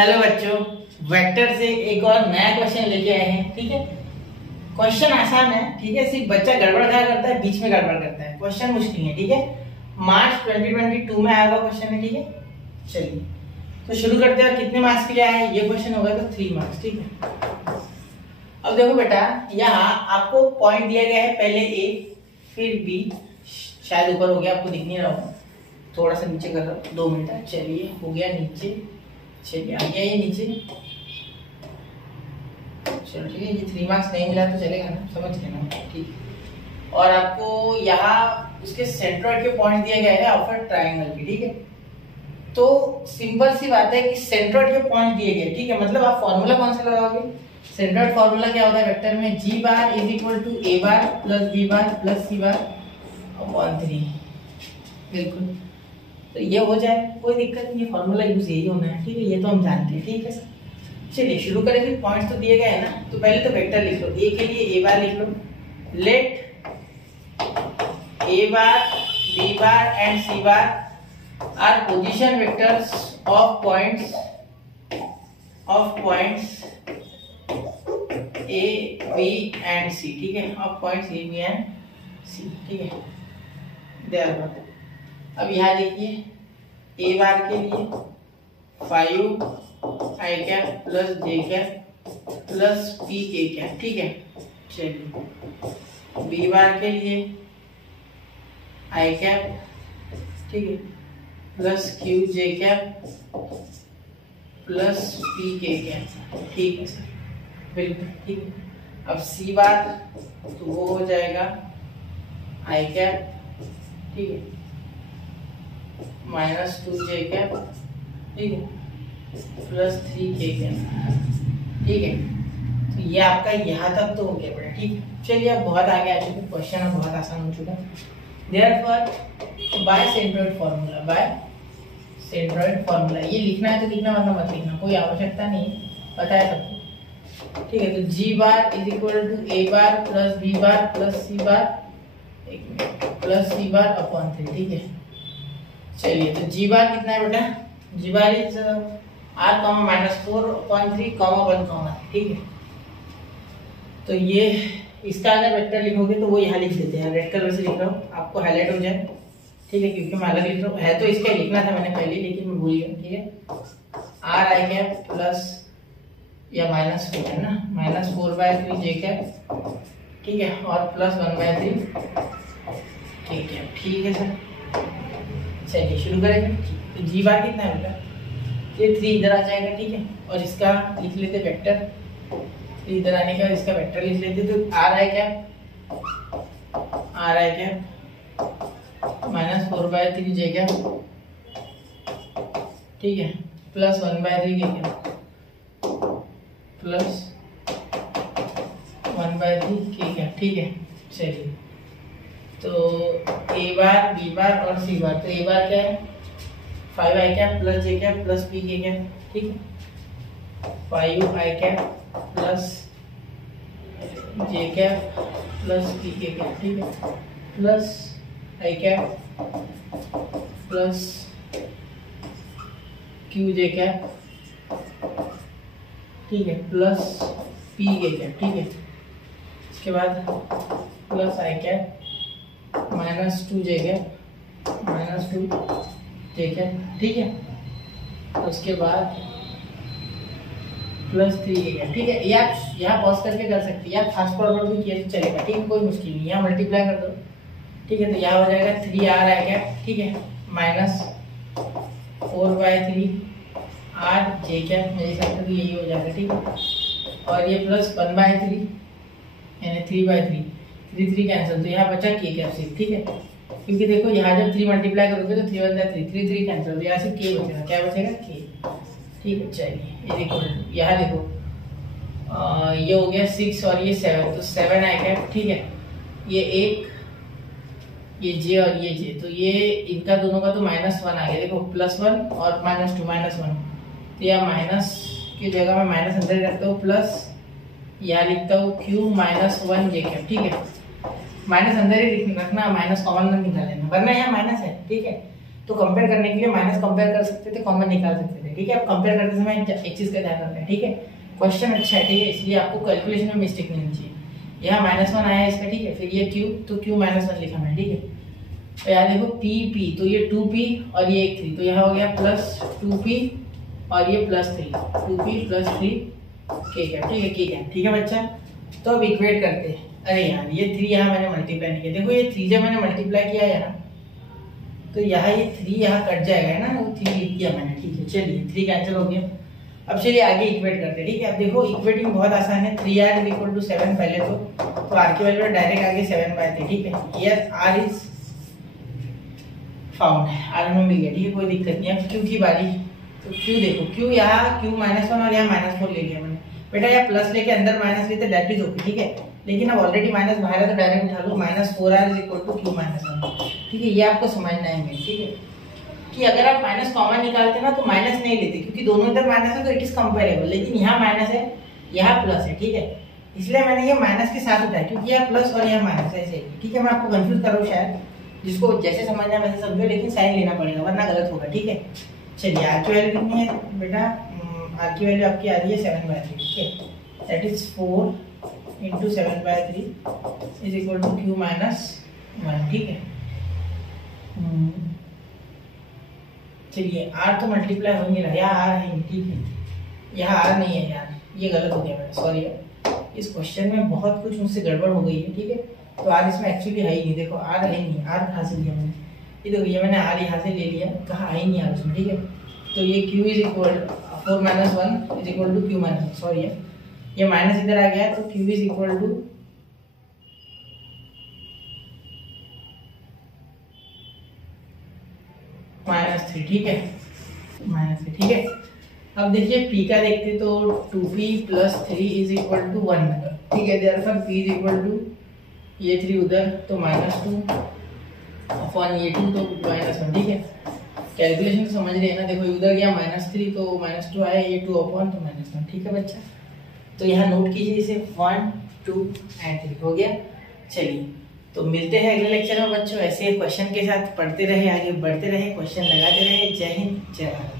Hello बच्चों, vector से एक और नया क्वेश्चन लेके आए हैं। ठीक है, क्वेश्चन आसान है। ठीक है, सिर्फ बच्चा गड़बड़ क्या करता है, बीच में गड़बड़ करता है। क्वेश्चन मुश्किल है। ठीक है, मार्च 2022 में आया हुआ क्वेश्चन है। ठीक है, चलिए तो शुरू करते हैं। कितने मार्क्स के लिए आया है ये क्वेश्चन होगा तो 3 मार्क्स। ठीक है, अब देखो बेटा, यहाँ आपको पॉइंट दिया गया है, पहले ए फिर बी, शायद ऊपर हो गया, आपको दिख नहीं रहा होगा, थोड़ा सा नीचे कर रहा हूँ, 2 मिनट। चलिए, हो गया नीचे, चलिए आ गया ये नीचे। चलो ठीक है, ये 3 मार्क्स नहीं मिला तो चलेगा ना, समझ लेना। ठीक, और आपको यहाँ उसके सेंट्रोइड के पॉइंट दिया गया है ऑफ ट्राइंगल की। ठीक है, तो सिंपल सी बात है कि सेंट्रोइड के पॉइंट दिए गए। ठीक है, मतलब आप फॉर्मूला कौन सा लगाओगे? सेंट्रोइड फॉर्मूला क्या होता है वेक्टर में? G bar is equal to A bar plus B bar plus C bar upon 3। बिल्कुल, तो ये हो जाए, कोई दिक्कत नहीं, ये फॉर्मूला यूज यही होना है। ठीक है, ये तो हम जानते हैं। ठीक है सर, चलिए शुरू करें। फिर पॉइंट्स तो दिए गए हैं ना, तो पहले तो वेक्टर लिख लो। ए के लिए ए बार लिख लो। Let A bar B bar and C bar are position vectors of points A B and C. ठीक है, of points A B and C. ठीक है, देयर। अब यहाँ देखिए, ए बार के लिए 5 आई कैप प्लस जे कैप प्लस पी के कैप। ठीक है, चलिए बी बार के लिए आई कैप, ठीक है, प्लस क्यू जे कैप प्लस पी के कैप। ठीक है सर, बिल्कुल ठीक है। अब सी बार तो वो हो जाएगा आई कैप, ठीक है, -2 जे कैप, ठीक है, प्लस 3 के कैप। ठीक है, तो ये आपका यहाँ तक तो हो गया बेटा। ठीक है, चलिए अब बहुत आगे आ चुके, क्वेश्चन अब बहुत आसान हो चुका है। देयरफॉर बाय सेंट्रोइड फार्मूला, ये लिखना है तो लिखना, वरना मत लिखना, कोई आवश्यकता नहीं है, पता है सबको। ठीक है, तो G bar is equal to A bar plus B bar plus C bar, plus C bar upon 3। ठीक है, चलिए तो जी बार कितना है बेटा? जी बार इज r -4/3 1, ठीक है। तो ये इसका अगर वेक्टर लिखोगे तो वो यहाँ लिख देते हैं, रेड कलर से लिख रहा हूँ, आपको हाईलाइट हो जाए। ठीक है, क्योंकि मैं अलग लिख रहा हूँ, है तो इसका लिखना था मैंने पहले, लेकिन मैं भूल गया। ठीक है, r आई कैप प्लस या -4 है ना, -4/3 जे कैप, ठीक है, और प्लस 1/3 ठीक है। ठीक है सर, चलिए शुरू करेंगे। तो जी बार कितना है बेटा? ये 3 इधर आ जाएगा। ठीक है, और इसका लिख लेते वेक्टर, इधर आने के बाद इसका वेक्टर लिख लेते। तो r आई कैप -4/3 जे कैप, ठीक है, प्लस 1/3 के कैप प्लस 1/3 के कैप। ठीक है, चलिए तो ए बार बी बार और सी बार, तो ए बार क्या है? 5 आई कैप प्लस जे कैप प्लस पी के कैप। ठीक है, 5 आई कैप प्लस जे कैप प्लस पी के कैप, ठीक है, प्लस आई कैप प्लस क्यू जे कैप, ठीक है, प्लस पी के कैप। ठीक है, इसके बाद प्लस आई कैप -2 जे कैप ठीक है, उसके बाद प्लस 3 के कैप। ठीक है, ये आप यहाँ पॉज करके कर सकते हैं, या फास्ट फॉरवर्ड भी किया तो चलेगा। ठीक है, कोई मुश्किल नहीं, यहाँ मल्टीप्लाई कर दो। ठीक है, तो यहाँ हो जाएगा 3r आई कैप, ठीक है, -4/3 r जे कैप, मेरे हिसाब से तो यही हो जाएगा। ठीक है, और ये प्लस 1/3 यानी 3/3, 3 कैंसिल, तो यहाँ बचा के कैप सिर्फ। ठीक है, क्योंकि देखो यहाँ जब 3 मल्टीप्लाई करोगे तो 3 1 3 कैंसिल, तो यहाँ से के बचेगा। क्या बचेगा? के। ठीक है, चलिए ये देखो, यहाँ देखो ये हो गया 6 और ये 7, तो 7 आई कैप, ठीक है, ये 1, ये जे और ये जे, तो ये इनका दोनों का तो -1 आ गया। देखो +1 और -2 -1, तो यहाँ माइनस की जगह में माइनस अंदर ही रखता हूँ, प्लस यहाँ लिखता हूँ क्यू -1 जे कैप। ठीक है, माइनस अंदर ही रखना, माइनस कॉमन में निकाल लेना, वरना यहाँ माइनस है। ठीक है, तो कंपेयर करने के लिए माइनस कंपेयर कर सकते थे, कॉमन निकाल सकते थे, ठीक है। अब कंपेयर करते समय एक चीज़ का ध्यान रखना है, ठीक है। क्वेश्चन अच्छा है, ठीक है, इसलिए आपको कैलकुलेशन में मिस्टेक नहीं होनी चाहिए। यहाँ -1 आया इसका, ठीक है, फिर ये q, तो q -1 लिखा मैंने, ठीक है। तो यहाँ देखो p, तो ये 2p और ये 3, तो यहाँ हो गया प्लस 2p और ये plus 3, 2p plus 3 k cap, ठीक है, k कैप, ठीक है बच्चा। तो अब इक्वेट करते हैं। अरे यार ये 3 यहाँ मैंने मल्टीप्लाई नहीं किया, देखो ये 3 जब मैंने मल्टीप्लाई किया यहाँ, तो यहाँ ये 3 यहाँ कट जाएगा, है ना, वो 3 लिख दिया मैंने, ठीक है। चलिए 3 कैंसिल हो गया। अब चलिए आगे इक्वेट करते हैं, ठीक है। अब देखो इक्वेटिंग बहुत आसान है। 3r = 7 पहले तो r की वैल्यू डायरेक्ट आगे 7/3, ठीक है। Here r is found, r में मिल गया, ठीक है, कोई दिक्कत नहीं है। q की बारी, तो q देखो, q यहाँ q -1 और यहाँ -4 ले लिया मैंने। बेटा यहाँ प्लस लेके अंदर माइनस लेते दैट इज ओके, ठीक है। लेकिन अब ऑलरेडी माइनस बाहर है तो डायरेक्ट उठा लो, -4r = q -1, ठीक है। ये आपको समझना है, ठीक है, कि अगर आप माइनस कॉमन निकालते ना तो माइनस नहीं लेते, क्योंकि दोनों इधर माइनस है तो इट इज कंपेरेबल। लेकिन यहाँ माइनस है, यहाँ प्लस है, ठीक है, इसलिए मैंने ये माइनस के साथ उठाया, क्योंकि यहाँ प्लस और यहाँ माइनस है, ऐसे, ठीक है। मैं आपको कंफ्यूज कर रहा हूँ शायद, जिसको जैसे समझना है वैसे समझो, लेकिन साइन लेना पड़ेगा वरना गलत होगा, ठीक है। चलिए आर की वैल्यू कितनी है बेटा, आर की वैल्यू आपकी आ रही है 7/3, ठीक है। दैट इज 4 × 7/3 = q -1, ठीक है। चलिए r तो मल्टीप्लाई हो नहीं रहा, यहाँ r है, ठीक है, यहाँ r नहीं है यार, ये गलत हो गया मेरा, सॉरी यार। इस क्वेश्चन में बहुत कुछ मुझसे गड़बड़ हो गई है, ठीक है। तो r इसमें एक्चुअली है ही नहीं, देखो r है ही नहीं, r कहाँ से लिया मैंने, ये देखो ये मैंने r यहाँ से ले लिया, कहाँ है ही नहीं r उसमें, ठीक है। तो ये q = 4 - 1 = q -1, सॉरी यार, ये माइनस इधर आ गया, तो q = -3, ठीक है, -3, ठीक है। अब देखिए p का देखते तो 2p + 3 = 1, ठीक है। देयरफॉर p = ये 3 उधर तो -2 अपॉन ये 2 तो -1, ठीक है। कैलकुलेशन तो समझ रहे हैं ना, देखो उधर गया -3 तो -2 आया, ये 2 अपॉन तो -1, ठीक है बच्चा। तो यहाँ नोट कीजिए इसे, 1 2 एंड 3 हो गया। चलिए तो मिलते हैं अगले लेक्चर में बच्चों, ऐसे क्वेश्चन के साथ पढ़ते रहे, आगे बढ़ते रहे, क्वेश्चन लगाते रहे। जय हिंद, जय भारत।